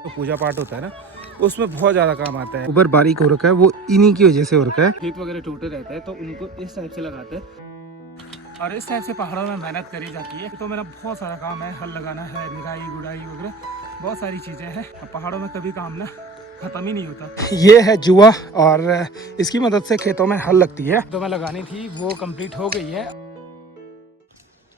तो पूजा पाठ होता है ना, उसमें बहुत ज़्यादा काम आता है। ऊपर बारीक हो रखा है, वो इन्हीं की वजह से हो रखा है। खेत वगैरह टूटे रहते हैं तो उनको इस टाइप से लगाते हैं, और इस टाइप से पहाड़ों में मेहनत करी जाती है। तो मेरा बहुत सारा काम है, हल लगाना है, निराई गुड़ाई वगैरह बहुत सारी चीज़ें हैं। पहाड़ों में कभी काम ना ख़त्म ही नहीं होता। ये है जुआ, और इसकी मदद से खेतों में हल लगती है। तो मैं लगानी थी वो कंप्लीट हो गई है।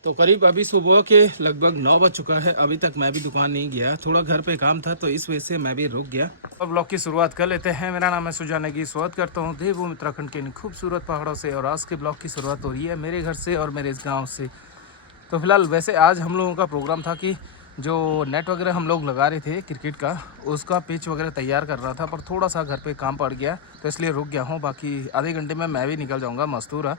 तो करीब अभी सुबह के लगभग 9 बज चुका है। अभी तक मैं भी दुकान नहीं गया, थोड़ा घर पे काम था तो इस वजह से मैं भी रुक गया। अब ब्लॉग की शुरुआत कर लेते हैं। मेरा नाम है सुजान की स्वागत करता हूँ देवभूमि उत्तराखंड के इन खूबसूरत पहाड़ों से। और आज के ब्लॉग की शुरुआत हो रही है मेरे घर से और मेरे इस गाँव से। तो फिलहाल वैसे आज हम लोगों का प्रोग्राम था कि जो नेट वगैरह हम लोग लगा रहे थे क्रिकेट का, उसका पिच वगैरह तैयार कर रहा था, पर थोड़ा सा घर पे काम पड़ गया तो इसलिए रुक गया हूँ। बाकी आधे घंटे में मैं भी निकल जाऊँगा मस्तूरा।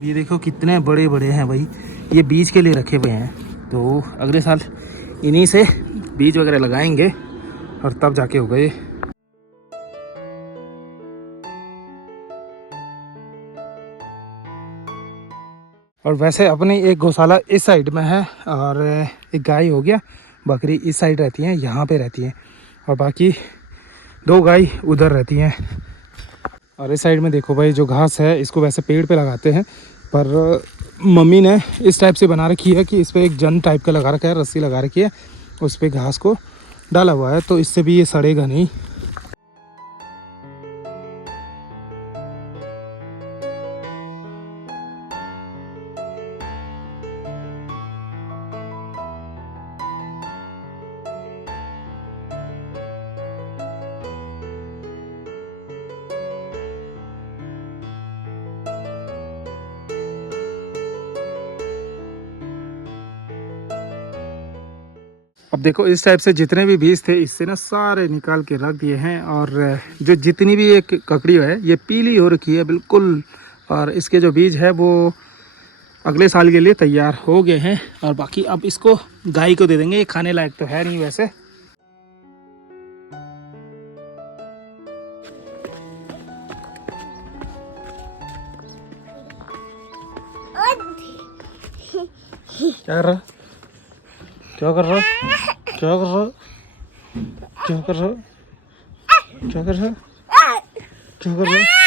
ये देखो कितने बड़े बड़े हैं भाई, ये बीज के लिए रखे हुए हैं। तो अगले साल इन्हीं से बीज वगैरह लगाएंगे और तब जाके होगा ये। और वैसे अपनी एक गौशाला इस साइड में है, और एक गाय हो गया, बकरी इस साइड रहती हैं, यहाँ पे रहती हैं, और बाकी 2 गाय उधर रहती हैं। और इस साइड में देखो भाई, जो घास है इसको वैसे पेड़ पे लगाते हैं, पर मम्मी ने इस टाइप से बना रखी है कि इस पर एक जन टाइप का लगा रखा है, रस्सी लगा रखी है, उस पर घास को डाला हुआ है, तो इससे भी ये सड़ेगा नहीं। अब देखो इस टाइप से जितने भी बीज थे इससे ना सारे निकाल के रख दिए हैं। और जो जितनी भी एक ककड़ी है ये पीली हो रखी है बिल्कुल, और इसके जो बीज है वो अगले साल के लिए तैयार हो गए हैं। और बाकी अब इसको गाय को दे देंगे, ये खाने लायक तो है नहीं वैसे। क्या कर रहा, क्या कर रहा, क्या कर रहा, क्या कर रहा, क्या कर रहा, क्या कर रहा।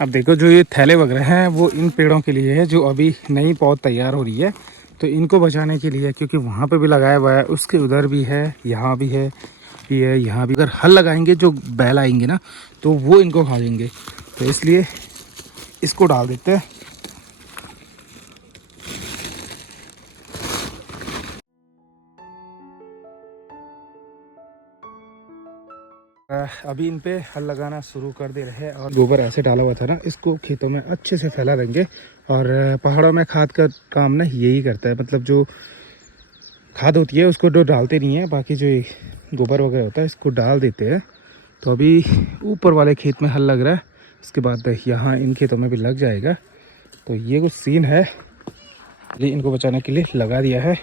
अब देखो जो ये थैले वगैरह हैं वो इन पेड़ों के लिए है, जो अभी नई पौध तैयार हो रही है, तो इनको बचाने के लिए, क्योंकि वहाँ पे भी लगाया हुआ है, उसके उधर भी है, यहाँ भी है, ये यहाँ भी। अगर हल लगाएंगे जो बैल आएंगे ना तो वो इनको खा लेंगे, तो इसलिए इसको डाल देते हैं। अभी इन पे हल लगाना शुरू कर दे रहे हैं, और गोबर ऐसे डाला हुआ था ना, इसको खेतों में अच्छे से फैला देंगे। और पहाड़ों में खाद का काम ना यही करता है, मतलब जो खाद होती है उसको तो डालते नहीं है, बाकी जो गोबर वगैरह होता है इसको डाल देते हैं। तो अभी ऊपर वाले खेत में हल लग रहा है, उसके बाद यहाँ इन खेतों में भी लग जाएगा। तो ये कुछ सीन है, इनको बचाने के लिए लगा दिया है।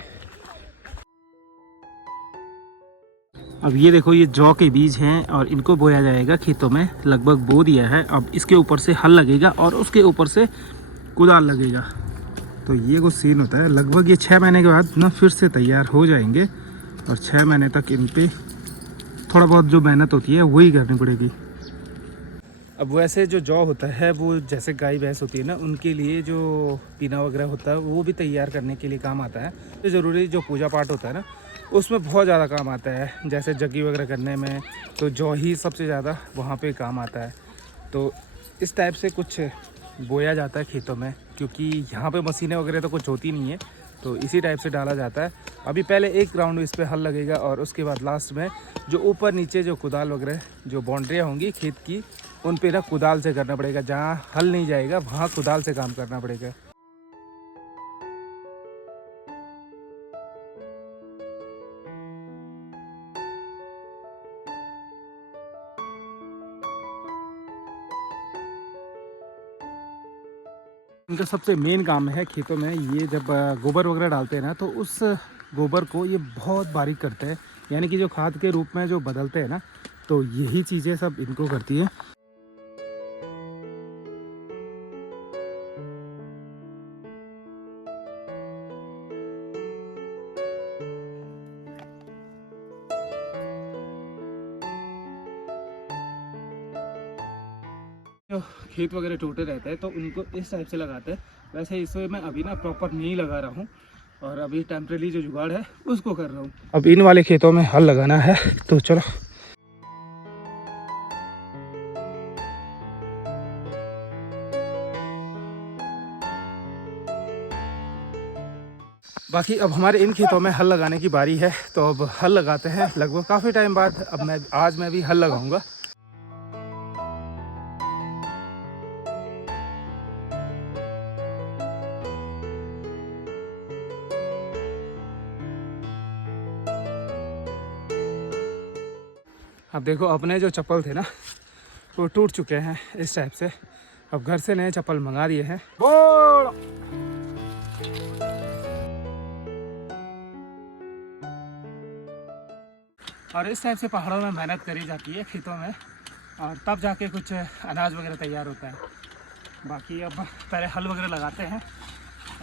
अब ये देखो ये जौ के बीज हैं और इनको बोया जाएगा खेतों में, लगभग बो दिया है। अब इसके ऊपर से हल लगेगा और उसके ऊपर से कुदाल लगेगा। तो ये कुछ सीन होता है। लगभग ये 6 महीने के बाद ना फिर से तैयार हो जाएंगे, और 6 महीने तक इन पे थोड़ा बहुत जो मेहनत होती है वही करनी पड़ेगी। अब वैसे जो जौ होता है वो जैसे गाय भैंस होती है ना, उनके लिए जो पीना वगैरह होता है वो भी तैयार करने के लिए काम आता है। तो ज़रूरी जो पूजा पाठ होता है ना उसमें बहुत ज़्यादा काम आता है, जैसे जग्गी वगैरह करने में, तो जौ ही सबसे ज़्यादा वहाँ पे काम आता है। तो इस टाइप से कुछ बोया जाता है खेतों में, क्योंकि यहाँ पे मशीनें वगैरह तो कुछ होती नहीं है, तो इसी टाइप से डाला जाता है। अभी पहले एक राउंड इस पर हल लगेगा, और उसके बाद लास्ट में जो ऊपर नीचे जो कुदाल वगैरह जो बाउंड्रियाँ होंगी खेत की, उन पे ना कुदाल से करना पड़ेगा। जहाँ हल नहीं जाएगा वहाँ कुदाल से काम करना पड़ेगा। इनका सबसे मेन काम है खेतों में, ये जब गोबर वगैरह डालते हैं ना तो उस गोबर को ये बहुत बारीक करते हैं, यानी कि जो खाद के रूप में जो बदलते हैं ना, तो यही चीज़ें सब इनको करती है। जो खेत वगैरह टूटे रहते हैं तो उनको इस टाइप से लगाते हैं। वैसे इसमें मैं अभी ना प्रॉपर नहीं लगा रहा हूँ, और अभी टेम्परेरी जो जुगाड़ है उसको कर रहा हूँ। अब इन वाले खेतों में हल लगाना है, तो चलो। बाकी अब हमारे इन खेतों में हल लगाने की बारी है, तो अब हल लगाते हैं लगभग काफ़ी टाइम बाद। अब आज मैं भी हल लगाऊंगा। अब देखो, अपने जो चप्पल थे ना वो टूट चुके हैं इस टाइप से। अब घर से नए चप्पल मंगा दिए हैं। और इस टाइप से पहाड़ों में मेहनत करी जाती है खेतों में, और तब जाके कुछ अनाज वगैरह तैयार होता है। बाकी अब पहले हल वगैरह लगाते हैं,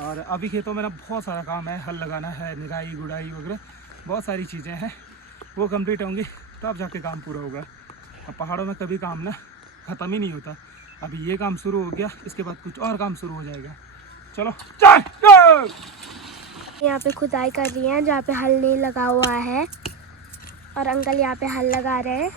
और अभी खेतों में ना बहुत सारा काम है, हल लगाना है, निराई गुड़ाई वगैरह बहुत सारी चीज़ें हैं, वो कंप्लीट होंगी तब जाके काम पूरा होगा। अब पहाड़ों में कभी काम ना ख़त्म ही नहीं होता। अभी ये काम शुरू हो गया, इसके बाद कुछ और काम शुरू हो जाएगा। चलो यहाँ पे खुदाई कर रही है जहाँ पे हल नहीं लगा हुआ है, और अंकल यहाँ पे हल लगा रहे हैं।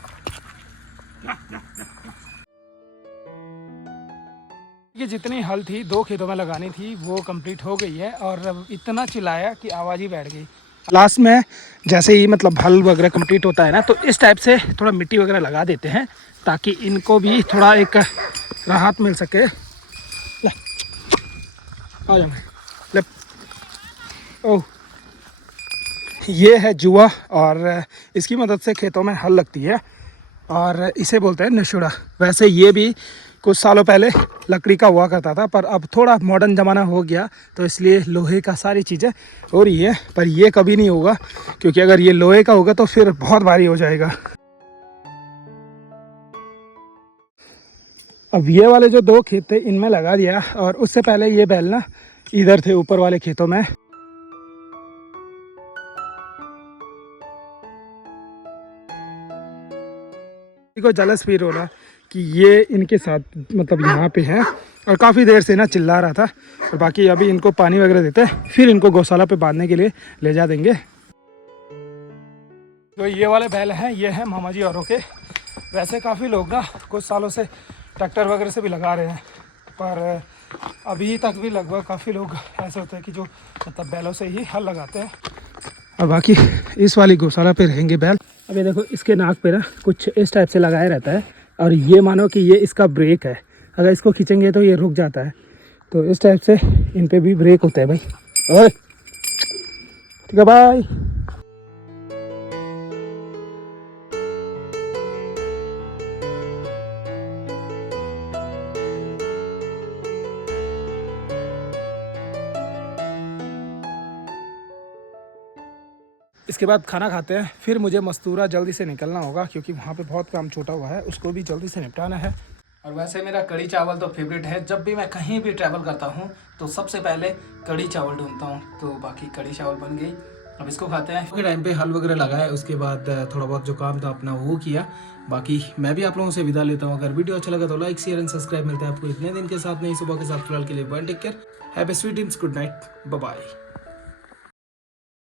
ये जितनी हल थी 2 खेतों में लगानी थी वो कंप्लीट हो गई है, और इतना चिल्लाया कि आवाज़ ही बैठ गई। लास्ट में जैसे ही मतलब हल वगैरह कंप्लीट होता है ना, तो इस टाइप से थोड़ा मिट्टी वगैरह लगा देते हैं ताकि इनको भी थोड़ा एक राहत मिल सके। ले आ जाओ, ले। ओह, ये है जुआ, और इसकी मदद से खेतों में हल लगती है, और इसे बोलते हैं नशुड़ा। वैसे ये भी कुछ सालों पहले लकड़ी का हुआ करता था, पर अब थोड़ा मॉडर्न ज़माना हो गया तो इसलिए लोहे का सारी चीज़ें हो रही है। पर ये कभी नहीं होगा, क्योंकि अगर ये लोहे का होगा तो फिर बहुत भारी हो जाएगा। अब ये वाले जो 2 खेत थे इनमें लगा दिया, और उससे पहले ये बैल ना इधर थे ऊपर वाले खेतों में। को जलस फील हो रहा कि ये इनके साथ मतलब यहाँ पे है, और काफ़ी देर से ना चिल्ला रहा था। और बाकी अभी इनको पानी वगैरह देते हैं, फिर इनको गौशाला पे बांधने के लिए ले जा देंगे। तो ये वाले बैल हैं, ये हैं मामा जी औरों के। वैसे काफ़ी लोग ना कुछ सालों से ट्रैक्टर वगैरह से भी लगा रहे हैं, पर अभी तक भी लगभग काफ़ी लोग ऐसे होते हैं कि जो मतलब बैलों से ही हल लगाते हैं। और बाकी इस वाली गौशाला पे रहेंगे बैल। अभी देखो, इसके नाक पे ना कुछ इस टाइप से लगाया रहता है, और ये मानो कि ये इसका ब्रेक है। अगर इसको खींचेंगे तो ये रुक जाता है, तो इस टाइप से इन पे भी ब्रेक होता है भाई। और ठीक है भाई। इसके बाद खाना खाते हैं, फिर मुझे मस्तूरा जल्दी से निकलना होगा, क्योंकि वहाँ पे बहुत काम छूटा हुआ है, उसको भी जल्दी से निपटाना है। और वैसे मेरा कढ़ी चावल तो फेवरेट है। जब भी मैं कहीं भी ट्रैवल करता हूँ तो सबसे पहले कढ़ी चावल ढूंढता हूँ। तो बाकी कढ़ी चावल बन गई, अब इसको खाते हैं। के टाइम पे हल वगैरह लगाया, उसके बाद थोड़ा बहुत जो काम था अपना वो किया। बाकी मैं भी आप लोगों से विदा लेता हूँ। अगर वीडियो अच्छा लगा तो लाइक शेयर एंड सब्सक्राइब। मिलता है आपको इतने दिन के साथ, नई सुबह के साथ। फिलहाल के लिए take care, have a sweet dreams, good night, bye bye.